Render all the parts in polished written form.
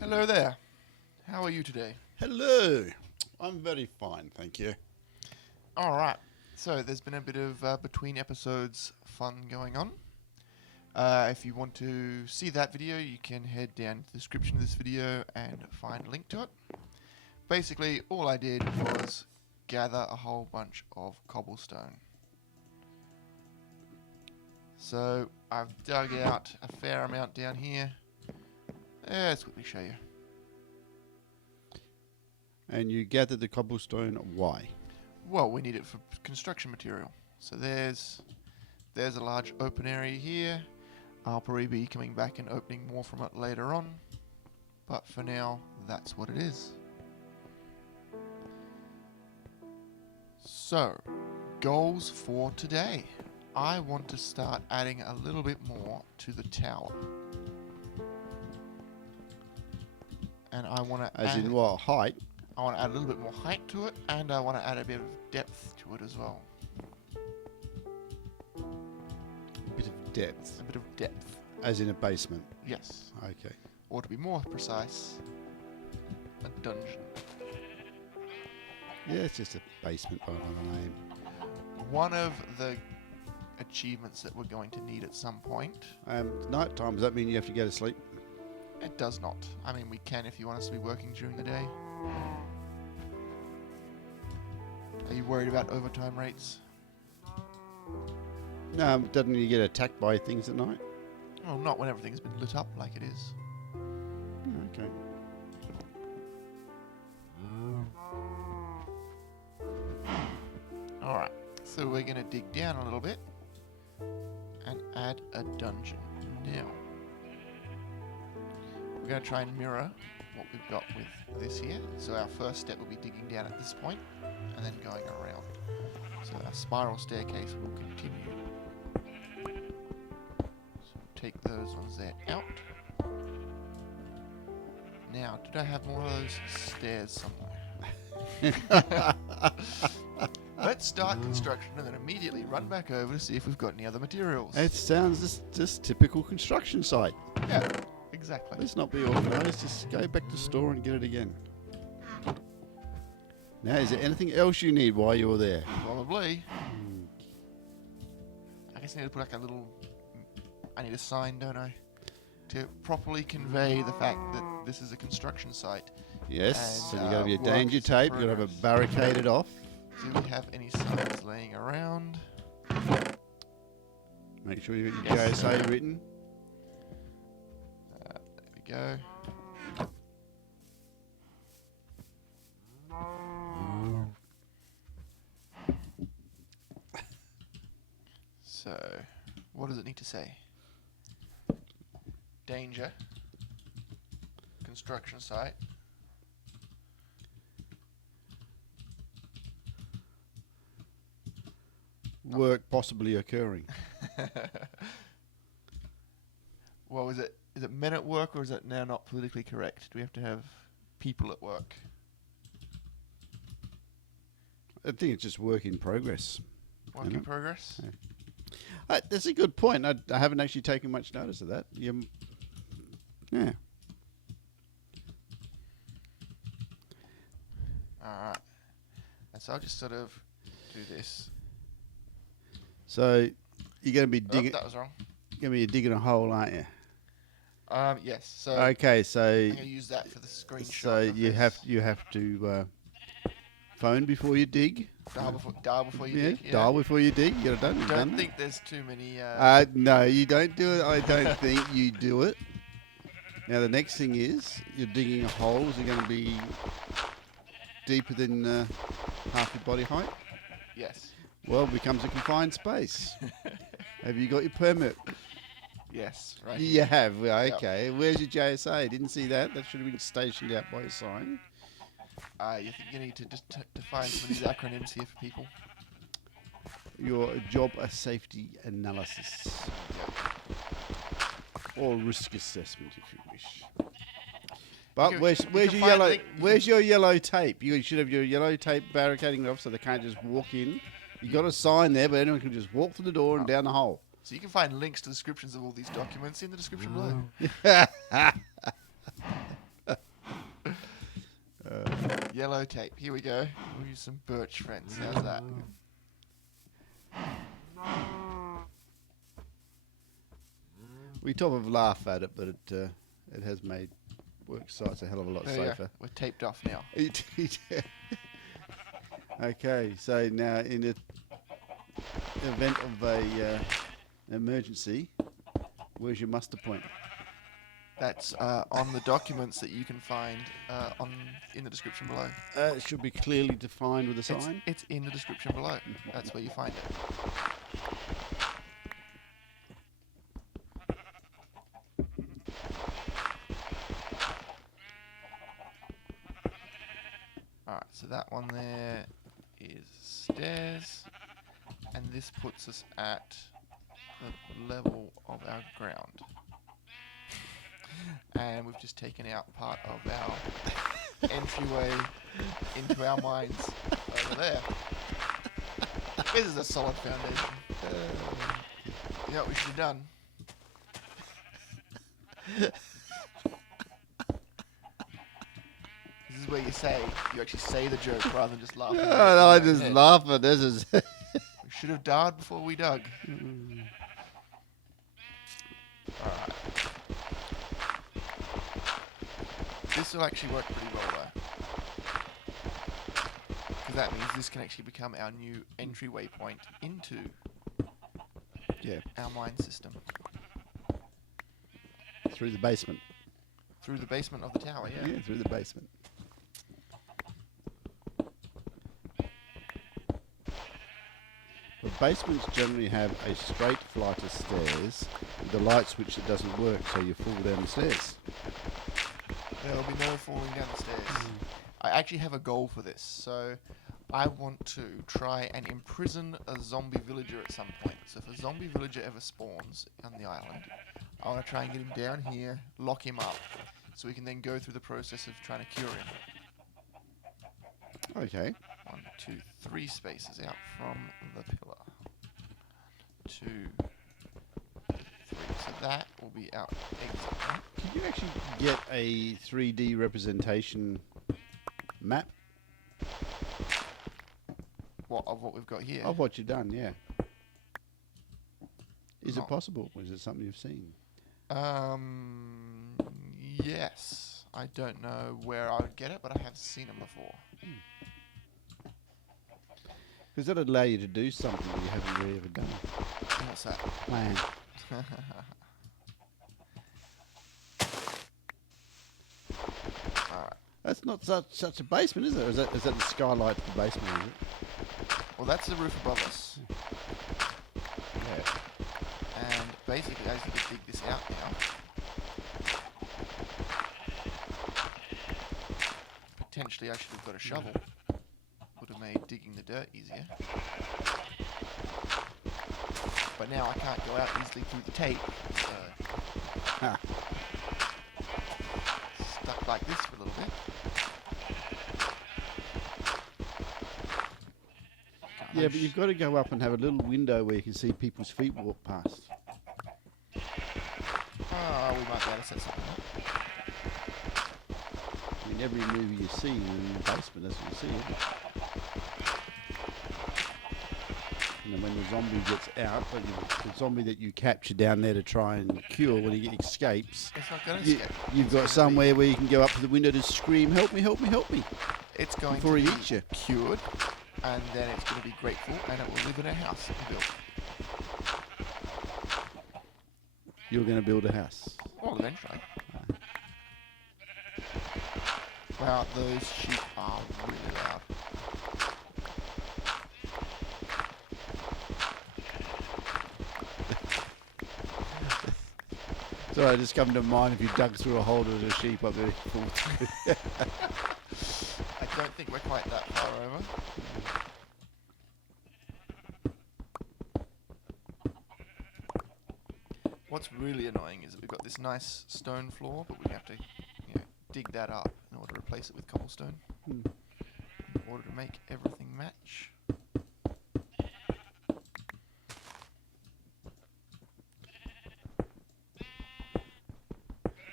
Hello there. How are you today? Hello. I'm very fine, thank you. All right. So there's been a bit of between episodes fun going on. If you want to see that video, you can head down to the description of this video and find a link to it. Basically, all I did was gather a whole bunch of cobblestone. So I've dug out a fair amount down here. Let's quickly show you. And you gathered the cobblestone, why? Well, we need it for construction material. So there's a large open area here. I'll probably be coming back and opening more from it later on. But for now, that's what it is. So, goals for today. I want to start adding a little bit more to the tower. And I want to As in what, height? I want to add a little bit more height to it, and I want to add a bit of depth to it as well. A bit of depth. A bit of depth. As in a basement? Yes. Okay. Or to be more precise, a dungeon. Yeah, it's just a basement by another name. One of the achievements that we're going to need at some point. Night time, does that mean you have to go to sleep? It does not. I mean, we can if you want us to be working during the day. Are you worried about overtime rates? No, doesn't you get attacked by things at night? Well, not when everything's been lit up like it is. Okay. Alright, so we're going to dig down a little bit and add a dungeon. Now, we're going to try and mirror what we've got with this here. So our first step will be digging down at this point and then going around. So our spiral staircase will continue. So take those ones there out. Now, did I have more of those stairs somewhere? Let's start construction and then immediately run back over to see if we've got any other materials. It sounds just typical construction site. Yeah, exactly. Let's not be organised, just go back to store and get it again. Now, is there anything else you need while you're there? Probably. I guess I need to put like a little... I need a sign, don't I? To properly convey the fact that this is a construction site. Yes, And, and you've got to be a work danger is in tape, you've got to have progress. it barricaded off. Do we have any signs laying around? Make sure you've got your Yes. JSA written. There we go. So, what does it need to say? Danger. Construction site. Work possibly occurring. Well, is it men at work or is it now not politically correct? Do we have to have people at work? I think it's just work in progress. Work in progress? Yeah. That's a good point. I haven't actually taken much notice of that. Yeah. Alright. And so I'll just sort of do this. So you're going to be Oh, digging. that was wrong. You're going to be digging a hole, aren't you? Yes. So Okay, so I'm going to use that for the screenshot. so of you this. have to phone before you dig. dial before you Yeah, dig. Yeah. dial before you dig. You got it done. You've Don't done think there's too many. that. No, you don't do it. I don't think you do it. Now the next thing is you're digging a hole. Is it going to be deeper than half your body height? Yes. Well, it becomes a confined space. Have you got your permit? Yes. Right. You have. Well, okay. Where's your JSA? Didn't see that. That should have been stationed out by your sign. You think you need to just define some of these acronyms here for people? Your job safety analysis. Or risk assessment, if you wish. But can- where's you your can find yellow? link- you Where's your yellow tape? You should have your yellow tape barricading it off so they can't just walk in. You got a sign there, but anyone can just walk through the door and down the hole. So you can find links to descriptions of all these documents in the description below. Yellow tape. Here we go. We'll use some birch fence. How's that? We top of laugh at it, but it has made work sites a hell of a lot There you go. safer. We're taped off now. Okay, so now in the event of a emergency, where's your muster point? That's on the documents that you can find in the description below. It should be clearly defined with a sign. It's in the description below. That's where you find it. Alright, so that one there is stairs, and this puts us at the level of our ground. And we've just taken out part of our entryway into our mines over there. This is a solid foundation. You know what we should have done? This is where you actually say the joke rather than just laugh. No, I just laugh at this. Is We should have died before we dug. Alright. This will actually work pretty well though. Because that means this can actually become our new entryway point into our mine system. Through the basement. Through the basement of the tower, yeah. Yeah, through the basement. But basements generally have a straight flight of stairs with a light switch that doesn't work, so you fall down the stairs. There will be no falling down the stairs. I actually have a goal for this, so I want to try and imprison a zombie villager at some point. So if a zombie villager ever spawns on the island, I want to try and get him down here, lock him up, so we can then go through the process of trying to cure him. Okay. 1, 2, 3 spaces out from the pillar. 2, 3. So that will be our exit point. Can you actually get a 3D representation map Of what we've got here. of what you've done? Yeah. Is it Not- possible? Or is it something you've seen? Yes. I don't know where I would get it, but I have seen them before. Because that'd allow you to do something that you haven't really ever done. What's that? Plan. Alright. That's not such a basement, is it? Or is that the skylight to the basement? Is it? Well, that's the roof above us. Yeah. And basically, as you can dig this out now, potentially I should have got a shovel. Would have made digging the dirt easier. But now I can't go out easily through the tape, so Ah. stuck like this for a little bit. Yeah, but you've got to go up and have a little window where you can see people's feet walk past. Oh, we might be able to set something up. I mean, every movie you see in the basement, that's what you see. Isn't it? And then when the zombie gets out, but the zombie that you capture down there to try and cure when he escapes, It's not going to you, escape. you've It's got gonna somewhere where you can go up to the window to scream, "Help me, help me, help me," It's going before to he be eats you. cured, and then it's going to be grateful, and it will live in a house that we built. You're going to build a house. Well, eventually. Wow, those sheep are really loud. So I just come to mind if you dug through a hole, there was a sheep up there. I don't think we're quite that far over. What's really annoying is that we've got this nice stone floor, but we have to, dig that up in order to replace it with cobblestone, in order to make everything match.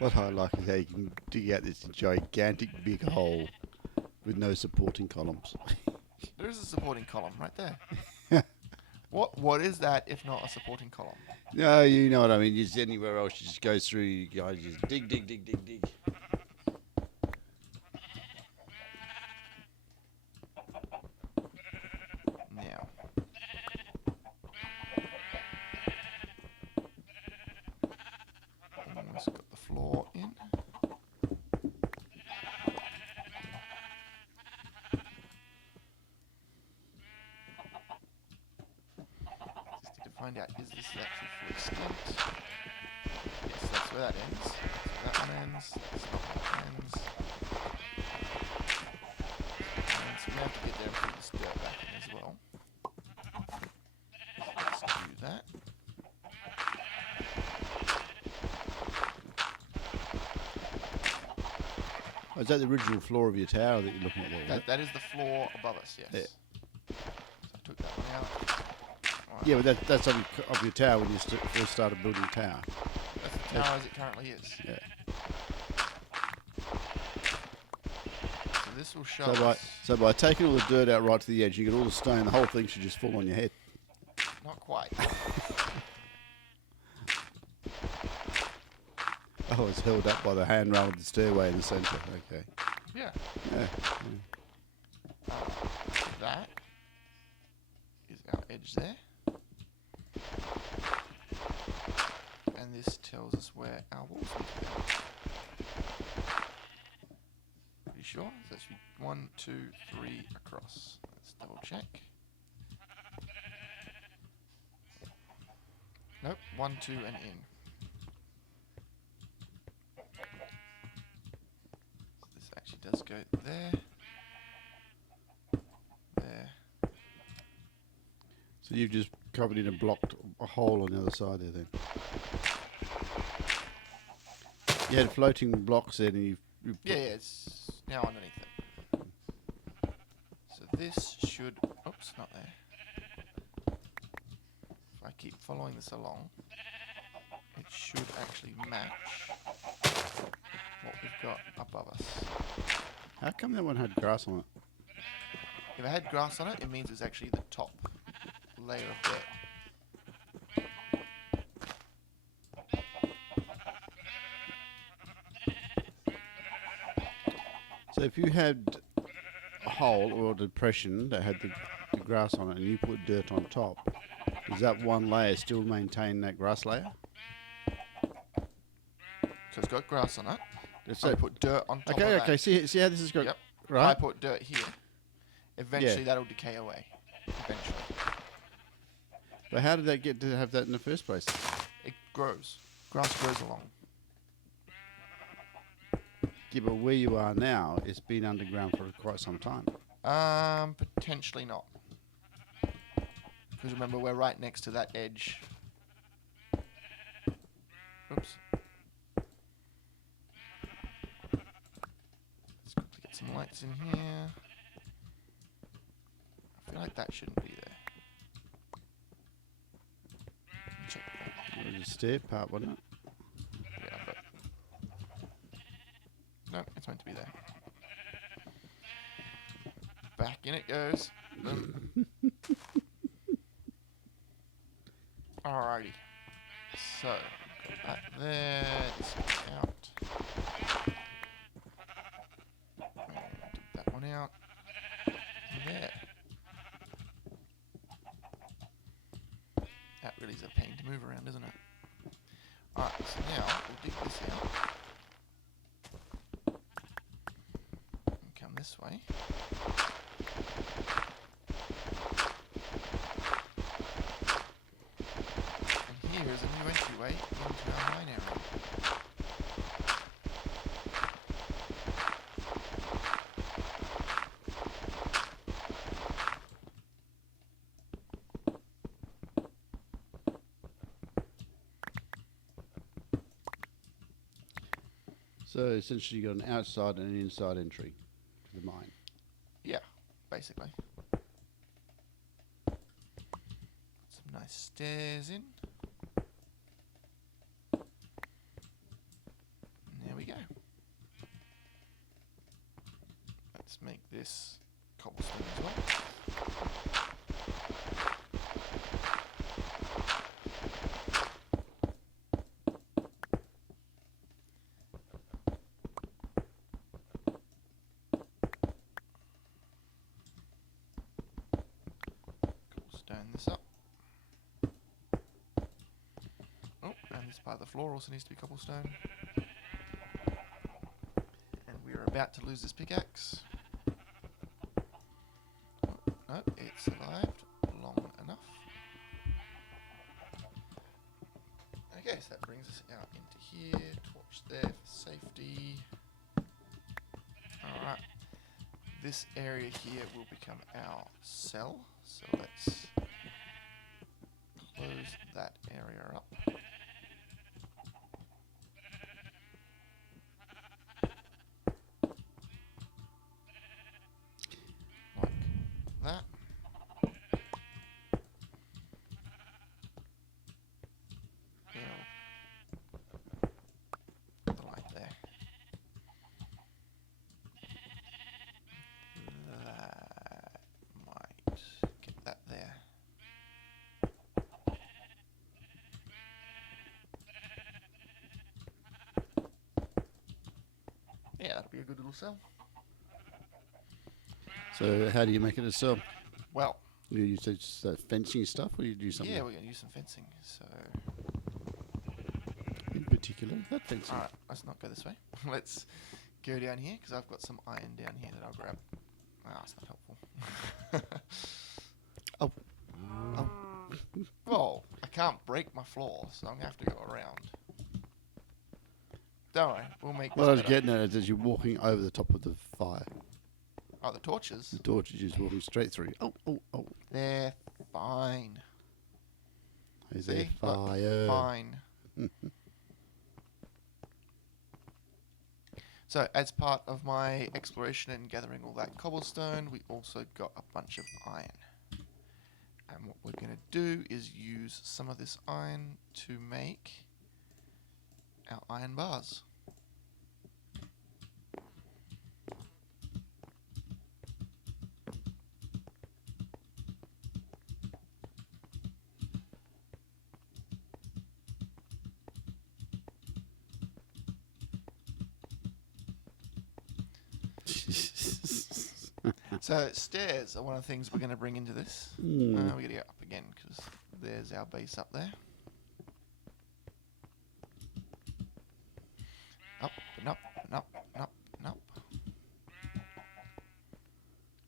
What I like is how you can dig out this gigantic big hole with no supporting columns. There is a supporting column right there. What is that if not a supporting column? No, you know what I mean. Just anywhere else, you just go through. You guys just dig, dig, dig, dig, dig. Now. Almost got the floor in. Just need to find out, is this actually full extent? Yes, that's where that ends. That's where that one ends. That's not where that ends. And so we have to get there and put this dirt back in as well. So let's do that. Oh, is that the original floor of your tower that you're looking at there? That is the floor above us, yes. Yeah. So I took that one out. Right. Yeah, but that's of your tower when you first started building the tower. That's the tower as it currently is. Yeah. So this will show us. So by taking all the dirt out right to the edge, you get all the stone. The whole thing should just fall on your head. Not quite. Oh, it's held up by the handrail of the stairway in the centre. Okay. Yeah. Yeah. That is our edge there. And this tells us where our walls need to be. Pretty sure? So that should be 1, 2, 3 across. Let's double check. Nope, 1, 2 and in. So this actually does go there. There. So you've just covered in and blocked a hole on the other side there then. You had floating blocks there and you Yeah, it's now underneath it. So this should, oops, not there. If I keep following this along, it should actually match what we've got above us. How come that one had grass on it? If it had grass on it, it means it's actually the top layer of dirt. So if you had a hole or a depression that had the grass on it and you put dirt on top, does that one layer still maintain that grass layer? So it's got grass on it. Let's I say, put dirt on top okay, of that. okay. See how this has got Yep. If I right. put dirt here, eventually that'll decay away. Eventually. But how did that get to have that in the first place? It grows. Grass grows along. Yeah, but where you are now, it's been underground for quite some time. Potentially not. Because remember, we're right next to that edge. Oops. Let's quickly get some lights in here. I feel like that shouldn't be there. Check that. It was a stair part, wasn't it? Yeah, but no, it's meant to be there. Back in it goes. Boom. Alrighty. So, got that there. This one out. And take that one out. There. That really is a pain to move around, isn't it? Alright, so now we'll dig this out. And come this way. And here is a new entryway into our mine area. So essentially, you got an outside and an inside entry to the mine. Yeah, basically. Some nice stairs in. And there we go. Let's make this cobblestone as well. Cobblestone this up. Oh, and this part of the floor also needs to be cobblestone. And we are about to lose this pickaxe. Oh, no, it survived long enough. Okay, so that brings us out into here. Torch there for safety. Alright. This area here will become our cell. So let's close that area up. Like that. Put the light there. That might get that there. Yeah, that'll be a good little cell. So how do you make it a cell? Well, You use just fencing stuff, or you do something yeah, we're going to use some fencing. So, in particular? That fencing. alright, let's not go this way. Let's go down here, because I've got some iron down here that I'll grab. Ah, it's not helpful. Oh. Oh. Well, I can't break my floor, so I'm going to have to go around. Don't worry, we'll make this What I was better. getting at is you're walking over the top of the fire. Oh, the torches? The torch is just walking straight through. Oh. They're fine. Is there See? Look, fire? fine. So, as part of my exploration and gathering all that cobblestone, we also got a bunch of iron. And what we're going to do is use some of this iron to make our iron bars. So stairs are one of the things we're going to bring into this. We got to go up again because there's our base up there. Up and up and up and up and up.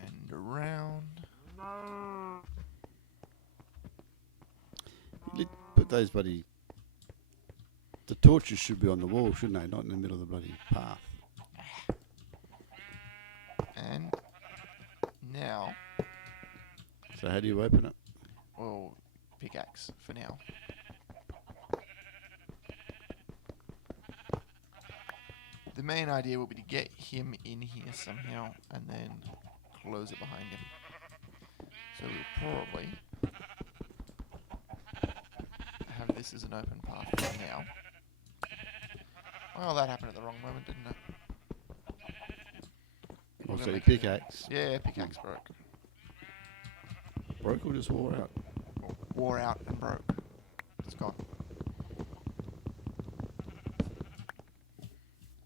And around. But those bloody... The torches should be on the wall, shouldn't they? Not in the middle of the bloody path. And now, So how do you open it? well, pickaxe for now. The main idea will be to get him in here somehow and then close it behind him. So we'll probably have this as an open path for now. Well, that happened at the wrong moment, didn't it? We're Also, gonna your make- pickaxe Yeah, pickaxe broke. broke or just wore out? Wore out and broke. It's gone.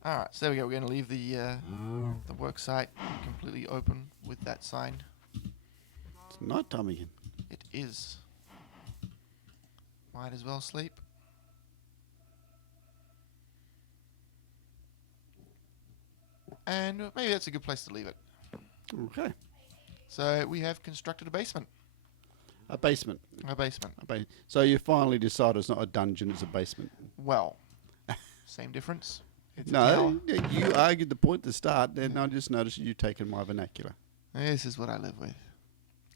Alright, so there we go. We're going to leave the work site completely open with that sign. It's night time again. It is. Might as well sleep. And maybe that's a good place to leave it. Okay. So we have constructed a basement. A basement. A basement. So you finally decided it's not a dungeon, it's a basement. Well, same difference. It's a No, tower. yeah, you argued the point at the start, and I just noticed you taking my vernacular. This is what I live with.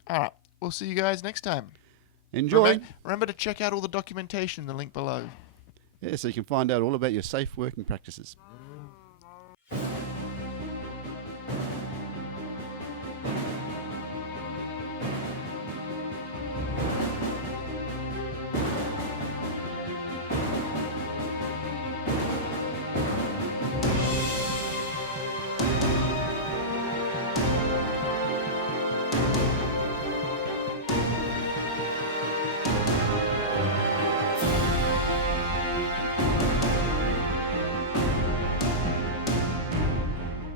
Alright, we'll see you guys next time. Enjoy. Remember to check out all the documentation in the link below. Yeah, so you can find out all about your safe working practices.